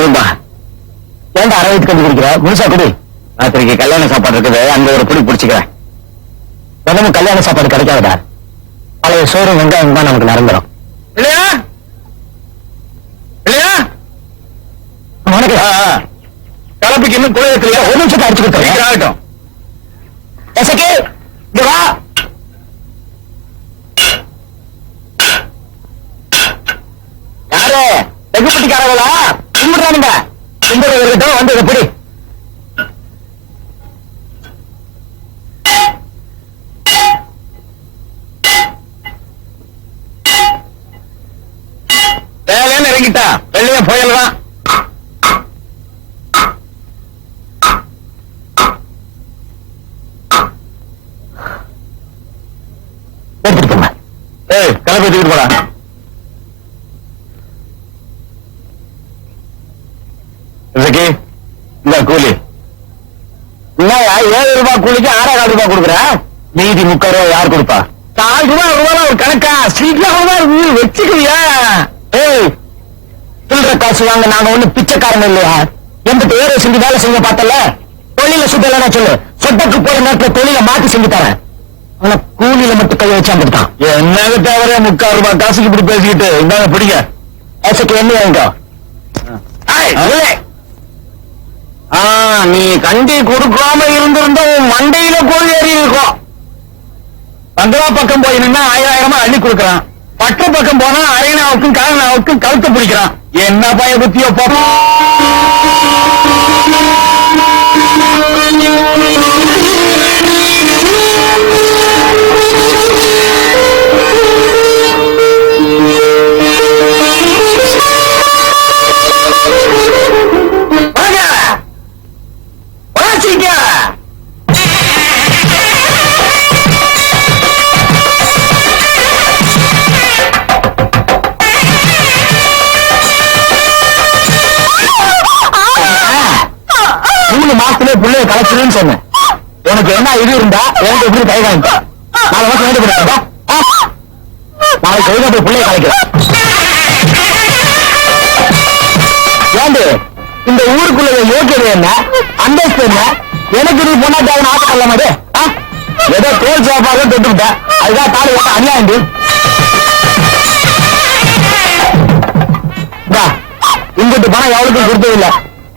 போதும்பா. ஏன்டா அரவித்து கண்டு குடிக்கிற? முழுசா குடி. ராத்திரிக்கு கல்யாண சாப்பாடு இருக்குது, அங்க ஒரு புடி பிடிச்சிக்கிறேன். தினமும் கல்யாண சாப்பாடு கிடைக்காதடா. பழைய சோறு வெங்காயம் தான் நமக்கு நிரந்தரம். இல்லையா இல்லையா? உனக்கு கலப்புக்கு இன்னும் குழையத்திலையா? ஒரு நிமிஷத்தை அடிச்சு கொடுத்துருக்கேன். ஆகட்டும். இங்க வா. யாரு வெகுப்பட்டிக்காரங்களா? கும்பிடுறானுங்க. கும்பிடுறவர்கிட்ட வந்து இதை பிடி. வேலைன்னு இறங்கிட்டா வெள்ளைய போயிடலாம். எடுத்துட்டு போங்க. ஏய், கிளம்பி எடுத்துக்கிட்டு போடா. இந்த கூலி என்னயா? 7 ரூபாய் கூலிக்கு 6.25 ரூபாய் கொடுக்குற. மீதி 30 ரூபாய் யார் கொடுப்பா? 4 ரூபாய் ஒரு கணக்கா? சீக்கிரம் வச்சுக்கிறியா? ஏய், சில்லற காசு வாங்க நாங்க ஒண்ணு பிச்சைக்காரன் இல்லையா? எம்பிட்டு ஏற செஞ்சு வேலை செஞ்ச பார்த்தல. தொழில சுத்தலன்னா சொல்லு, சொட்டக்கு போற நேரத்துல தொழில மாத்தி செஞ்சு தரேன். ஆனா கூலியில மட்டும் கையை வச்சு வந்துட்டான். என்னங்க தவிர 3/4 ரூபாய் காசுக்கு இப்படி பேசிக்கிட்டு இந்தாங்க பிடிங்க. ஏசக்கு என்ன வாங்க. நீ கண்டி கொடுக்காம இருந்திருந்த மண்டையில கோழி ஏறி இருக்கும். பங்களா பக்கம் போய் நின்னா 1000 அள்ளி கொடுக்கறான். பட்ட பக்கம் போனா அரையனாவுக்கும் காரணாவுக்கும் கழுத்து பிடிக்கிறான். என்ன பய புத்தியோ பாப்பா. பிள்ளைய கலச்சுன்னு சொன்னேன். உனக்கு என்ன இது இருந்தா எனக்கு எப்படி கை காமிப்பா? நான் உனக்கு வேண்டு கொடுத்தா நாளைக்கு ஒழுங்கா போய் பிள்ளைய கலைக்கிறேன். ஏண்டு இந்த ஊருக்குள்ள யோக்கியது என்ன, அந்தஸ்து என்ன? எனக்கு நீ பொண்ணா தேவைன்னு ஆசை மாதிரி ஏதோ தோல் சாப்பாடு தொட்டுக்கிட்டேன். அதுதான் தாலி கட்ட அநியாயண்டு. இங்கிட்டு பணம் எவ்வளவுக்கும் கொடுத்தது இல்லை.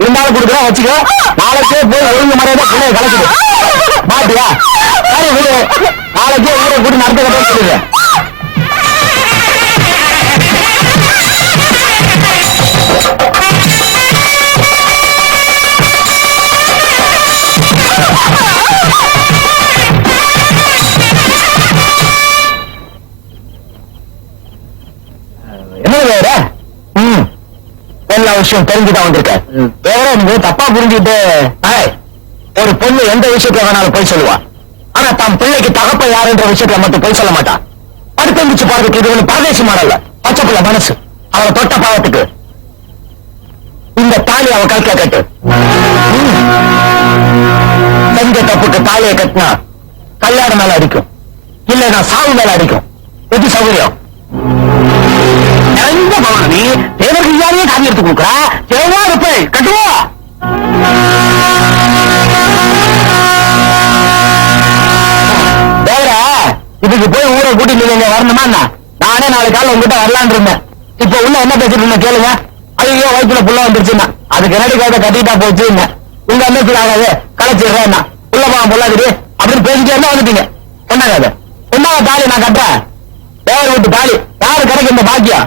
இருந்தாலும் கொடுக்குறேன் வச்சுக்க. நாளைக்கே போய் ஒழுங்கு மரியாதை பிள்ளைய கலக்குது. மாட்டியா? சரி விடு. நாளைக்கே ஊரை கூட்டி நடத்த கட்ட சொல்லுங்க. என்ன வேற? எல்லா விஷயம் தெரிஞ்சுதான் வந்திருக்க. வேற நீங்க தப்பா புரிஞ்சுட்டு ஒரு பொண்ணு எந்த விஷயத்துல வேணாலும் போய் சொல்லுவா. ஆனா தம் பிள்ளைக்கு தகப்ப யாருன்ற விஷயத்துல மட்டும் போய் சொல்ல மாட்டா. படுத்தங்கிச்சு பாடுறதுக்கு இது ஒண்ணு பரதேசி மாடல்ல. பச்சை பிள்ளை மனசு. அவளை தொட்ட பாவத்துக்கு இந்த தாலி அவ கல்க கட்டு. செஞ்ச தப்புக்கு தாலியை கட்டினா கல்யாணம் மேல அடிக்கும், இல்லைன்னா சாவு மேல அடிக்கும். எது சௌகரியம்? நீ தேவருக்கு யாரையே காவி எடுத்து கொடுக்குற. தேவா இருப்பை கட்டுவா. வேற இதுக்கு போய் ஊரை கூட்டி நீங்க வரணுமா? நானே நாளைக்கு காலம் உங்ககிட்ட வரலான் இருந்தேன். இப்ப உள்ள என்ன பேசிட்டு இருந்தேன் கேளுங்க. ஐயோ வயிற்றுல புள்ள வந்துருச்சுன்னா அதுக்கு என்னடி காலத்தை கட்டிட்டா போச்சு. உங்க அந்தஸ்து ஆகாது கலைச்சிடுறேன். உள்ள போக பொல்லாது அப்படின்னு பேசிட்டே இருந்தா வந்துட்டீங்க. சொன்னாங்க சொன்னாங்க தாலி நான் கட்டுறேன். தேவர் வீட்டு தாலி யாரு கிடைக்கும் இந்த பாக்கியம்?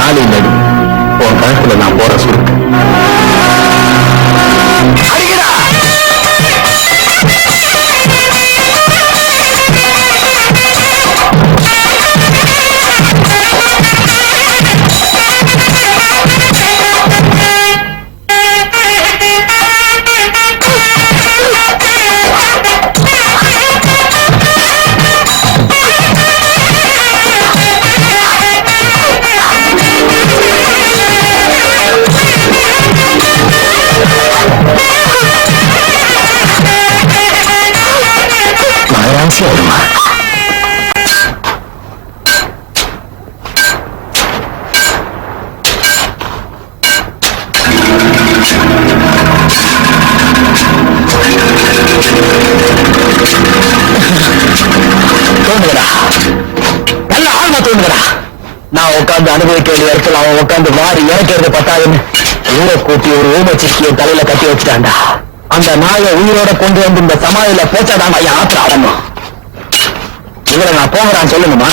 தாலி இல்லை உன் கணக்குல நான் போற சுருக்கு. தோணுகிறா, நல்ல ஆழ்மா தோணுகிறா. நான் உட்காந்து அனுபவிக்க வேண்டிய இடத்துல அவன் உட்காந்து வாரி இறக்கிறது பத்தாதுன்னு ஊரை கூட்டி ஒரு ஊமச்சிக்கிய தலையில கட்டி வச்சுட்டான்டா. அந்த நாயை உயிரோட கொண்டு வந்து இந்த சமாதியில போச்சாதான் என் ஆத்திர ஆடணும். இவரை நான் போகிறான்னு சொல்லுங்கம்மா.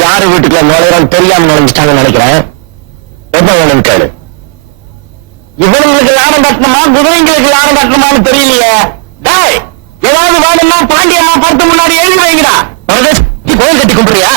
யாரு வீட்டுக்குள்ள நுழையிறான்னு தெரியாம நுழைஞ்சிட்டாங்கன்னு நினைக்கிறேன். என்ன வேணும்னு கேளு. இவனுங்களுக்கு லாபம் கட்டணுமா குதிரைங்களுக்கு லாபம் கட்டணுமான்னு தெரியலையே. டேய், ஏதாவது வேணும்னா பாண்டியம்மா படத்து முன்னாடி எழுதி வைங்கடா. கோயில் கட்டி கும்பிடுறியா?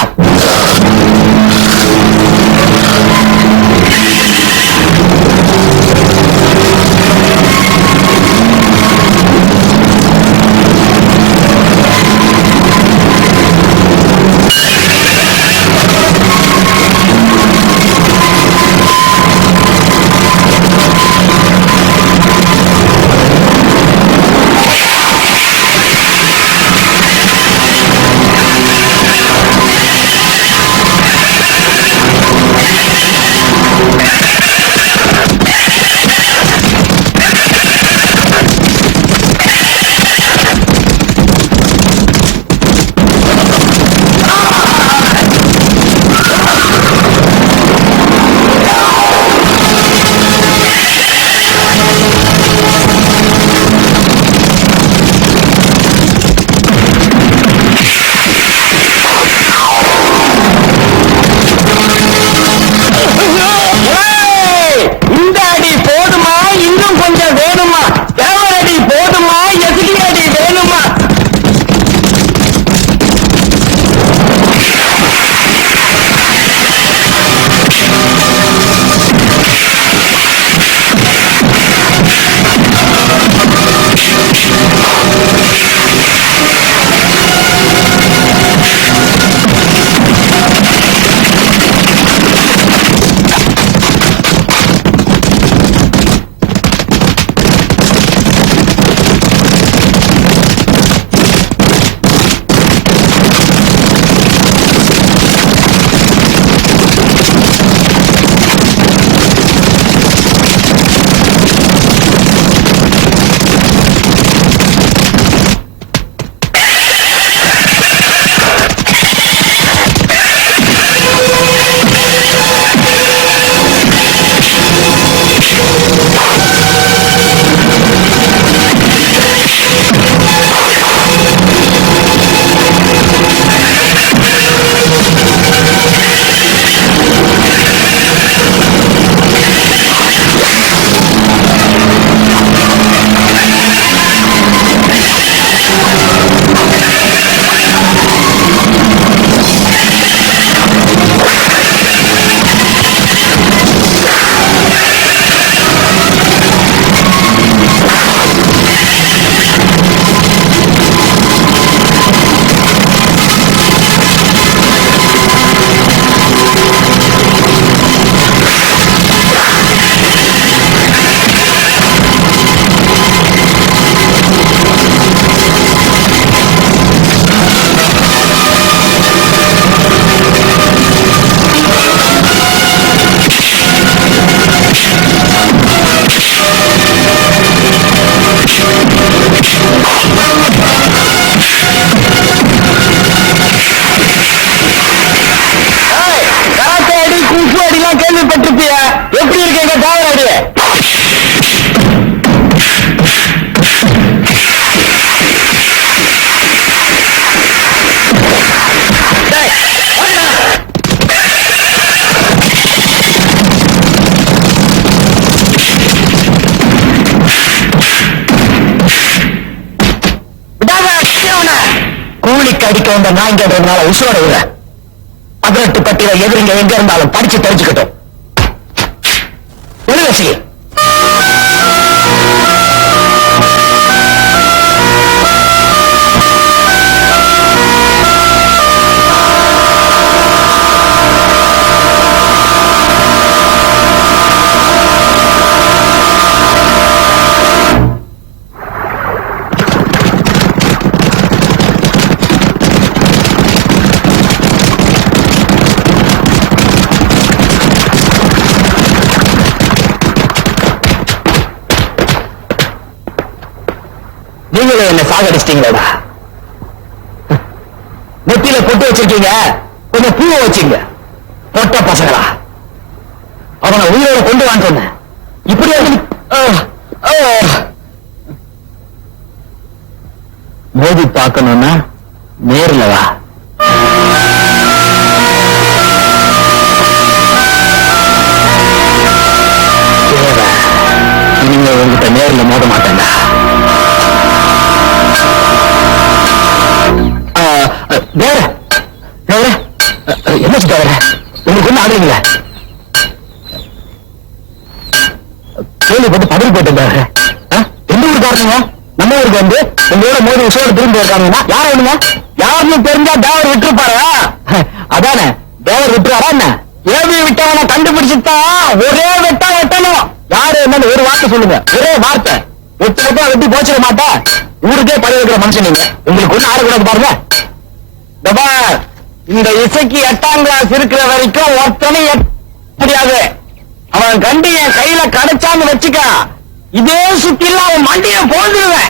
அடிக்க வந்த நாய்ங்கிறதுனால உசுரோட விட 18 பட்டியல எதிரிங்க எங்க இருந்தாலும் படிச்சு தெரிஞ்சுக்கிட்டோம். ஒளிவசி நீங்களே என்ன சாகடிச்சிட்டீங்களா? நெத்தியில பொட்டு வச்சிருக்கீங்க, கொஞ்சம் பூவை வச்சீங்க. பொட்ட பசங்களா, அவனை உயிரோட கொண்டு வான்னு சொன்ன. இப்படி மோதி பார்க்கணும்னா நேர்ல வா. இனிமே உங்ககிட்ட நேர்ல மோத மாட்டேன்டா. என்ன தவிர உங்களுக்கு ஒண்ணு ஆடுறீங்களா? கேள்விப்பட்டு பதில் போட்டு எந்த ஊருக்கு காரணங்க? நம்ம ஊருக்கு வந்து உங்களோட மோதி விஷயோட திரும்பி இருக்காங்கன்னா யார் வேணுங்க? யாருன்னு தெரிஞ்சா தேவர் விட்டுருப்பாரு. அதானே, தேவர் விட்டுறாரா என்ன? ஏவி விட்டவனை கண்டுபிடிச்சுட்டா ஒரே வெட்டா வெட்டணும். யாரு என்னன்னு ஒரு வார்த்தை சொல்லுங்க, ஒரே வார்த்தை. ஒட்டு வெட்டி போச்சிட மாட்டா. ஊருக்கே பழி வைக்கிற மனுஷன் நீங்க. உங்களுக்கு ஒண்ணு ஆடக்கூடாது பாருங்க. இந்த இசைக்கு 8ஆம் கிளாஸ் இருக்கிற வரைக்கும் ஒருத்தனை முடியாது. அவன் கண்டு என் கையில கிடைச்சான்னு வச்சுக்க, இதே சுத்தில அவன் மண்டிய போந்துருவேன்.